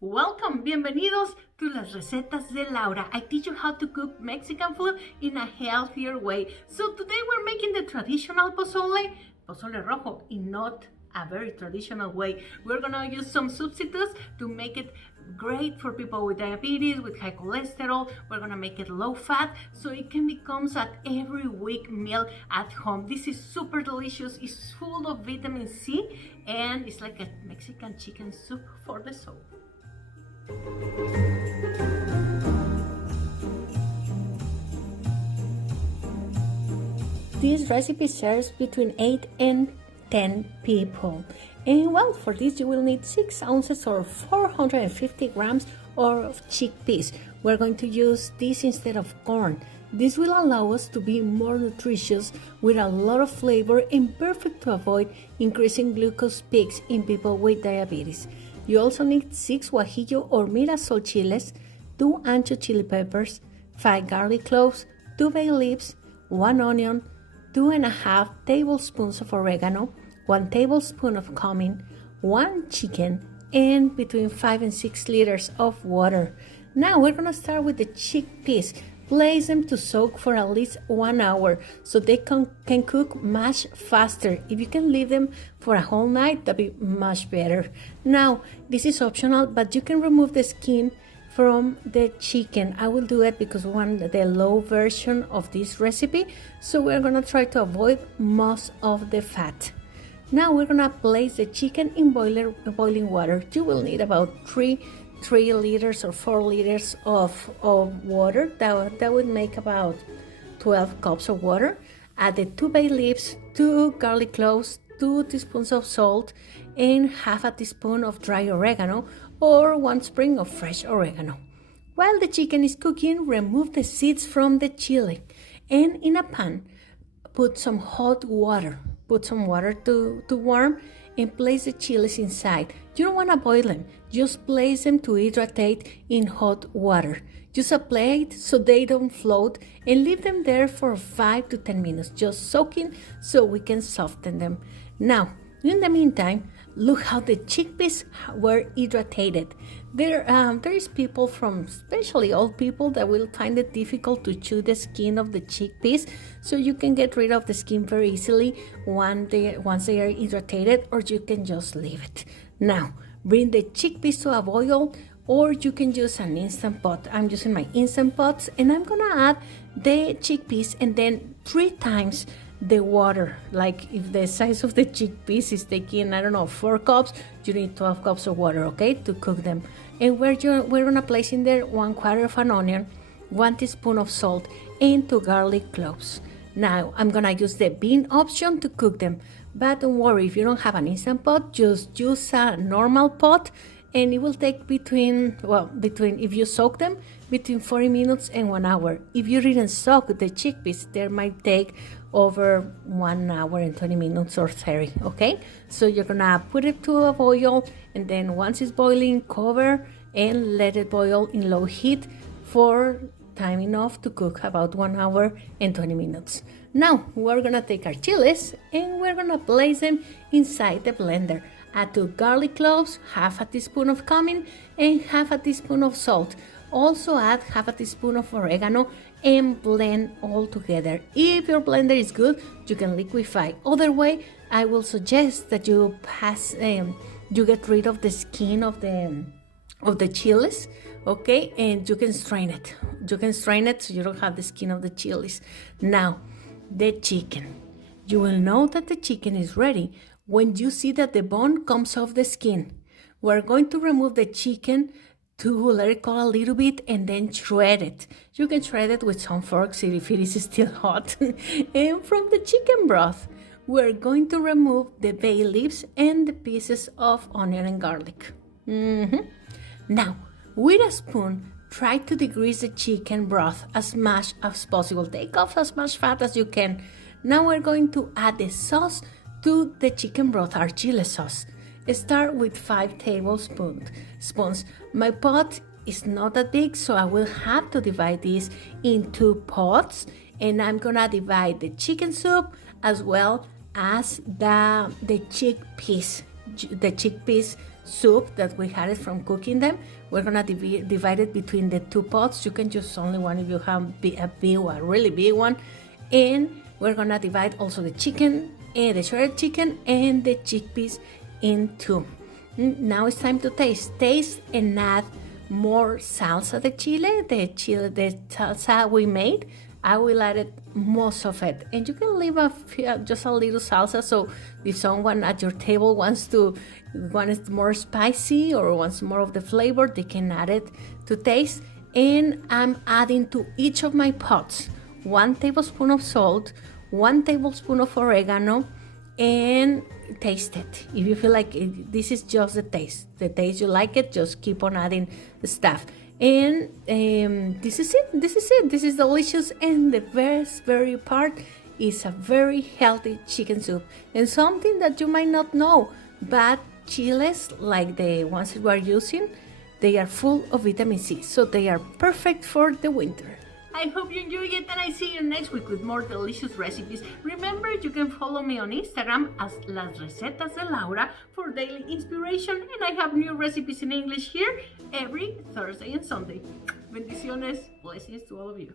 Welcome, bienvenidos to Las Recetas de Laura. I teach you how to cook Mexican food in a healthier way. So today we're making the traditional pozole rojo, in not a very traditional way. We're gonna use some substitutes to make it great for people with diabetes, with high cholesterol. We're gonna make it low fat so it can become an every week meal at home. This is super delicious. It's full of vitamin C and it's like a Mexican chicken soup for the soul. This recipe serves between 8 and 10 people. And well, for this you will need 6 ounces or 450 grams of chickpeas. We're going to use this instead of corn. This will allow us to be more nutritious with a lot of flavor and perfect to avoid increasing glucose peaks in people with diabetes. You also need 6 guajillo or mirasol chiles, 2 ancho chili peppers, 5 garlic cloves, 2 bay leaves, 1 onion, 2.5 tablespoons of oregano, 1 tablespoon of cumin, 1 chicken, and between 5 and 6 liters of water. Now we're gonna start with the chickpeas. Place them to soak for at least 1 hour so they can cook much faster. If you can leave them for a whole night, that'd be much better. Now, this is optional, but you can remove the skin from the chicken. I will do it because we want the low version of this recipe, so we're gonna try to avoid most of the fat. Now we're gonna place the chicken in boiling water. You will need about 3 liters or 4 liters of water. That would make about 12 cups of water. Add the 2 bay leaves, 2 garlic cloves, 2 teaspoons of salt, and half a teaspoon of dry oregano or 1 sprig of fresh oregano. While the chicken is cooking, remove the seeds from the chili, and in a pan, put some hot water. Put some water to warm and place the chilies inside. You don't want to boil them, just place them to hydrate in hot water. Use a plate so they don't float and leave them there for 5 to 10 minutes, just soaking so we can soften them. Now, in the meantime, look how the chickpeas were hydrated. There is people from, especially old people, that will find it difficult to chew the skin of the chickpeas, so you can get rid of the skin very easily once they are hydrated, or you can just leave it. Now, bring the chickpeas to a boil, or you can use an Instant Pot. I'm using my Instant Pots, and I'm gonna add the chickpeas and then 3 times the water. Like if the size of the chickpeas is taking, 4 cups, you need 12 cups of water, okay, to cook them. And we're gonna place in there 1/4 of an onion, 1 teaspoon of salt, and 2 garlic cloves. Now I'm gonna use the bean option to cook them, but don't worry, if you don't have an Instant Pot, just use a normal pot, and it will take between, if you soak them, between 40 minutes and 1 hour. If you didn't soak the chickpeas, they might take over 1 hour and 20 minutes or 30, okay? So you're gonna put it to a boil, and then once it's boiling, cover and let it boil in low heat for time enough to cook about 1 hour and 20 minutes. Now we're gonna take our chiles and we're gonna place them inside the blender. Add 2 garlic cloves, half a teaspoon of cumin, and half a teaspoon of salt. Also add half a teaspoon of oregano and blend all together. If your blender is good, you can liquefy. Other way, I will suggest that you get rid of the skin of the chiles, okay, and you can strain it. You can strain it so you don't have the skin of the chiles. Now, the chicken. You will know that the chicken is ready when you see that the bone comes off the skin. We're going to remove the chicken to let it cool a little bit and then shred it. You can shred it with some forks if it is still hot. And from the chicken broth, we're going to remove the bay leaves and the pieces of onion and garlic. Now, with a spoon, try to degrease the chicken broth as much as possible. Take off as much fat as you can. Now we're going to add the sauce to the chicken broth, our chile sauce. Start with 5 tablespoons. My pot is not that big, so I will have to divide this in 2 pots, and I'm gonna divide the chicken soup as well as the chickpeas soup that we had it from cooking them. We're gonna divide it between the 2 pots. You can use only one if you have a big one, really big one. And we're gonna divide also the chicken, the shredded chicken and the chickpeas in 2. Now it's time to taste and add more salsa de chile, the salsa we made. I will add it, most of it, and you can leave just a little salsa, so if someone at your table wants it more spicy or wants more of the flavor, they can add it to taste. And I'm adding to each of my pots 1 tablespoon of salt, 1 tablespoon of oregano, and taste it. If you feel like this is just the taste you like it, just keep on adding the stuff. And this is it. This is delicious, and the best very part is a very healthy chicken soup. And something that you might not know, but chiles like the ones that we're using, they are full of vitamin C, so they are perfect for the winter. I hope you enjoy it, and I see you next week with more delicious recipes. Remember, you can follow me on Instagram as Las Recetas de Laura for daily inspiration, and I have new recipes in English here every Thursday and Sunday. Bendiciones, blessings to all of you.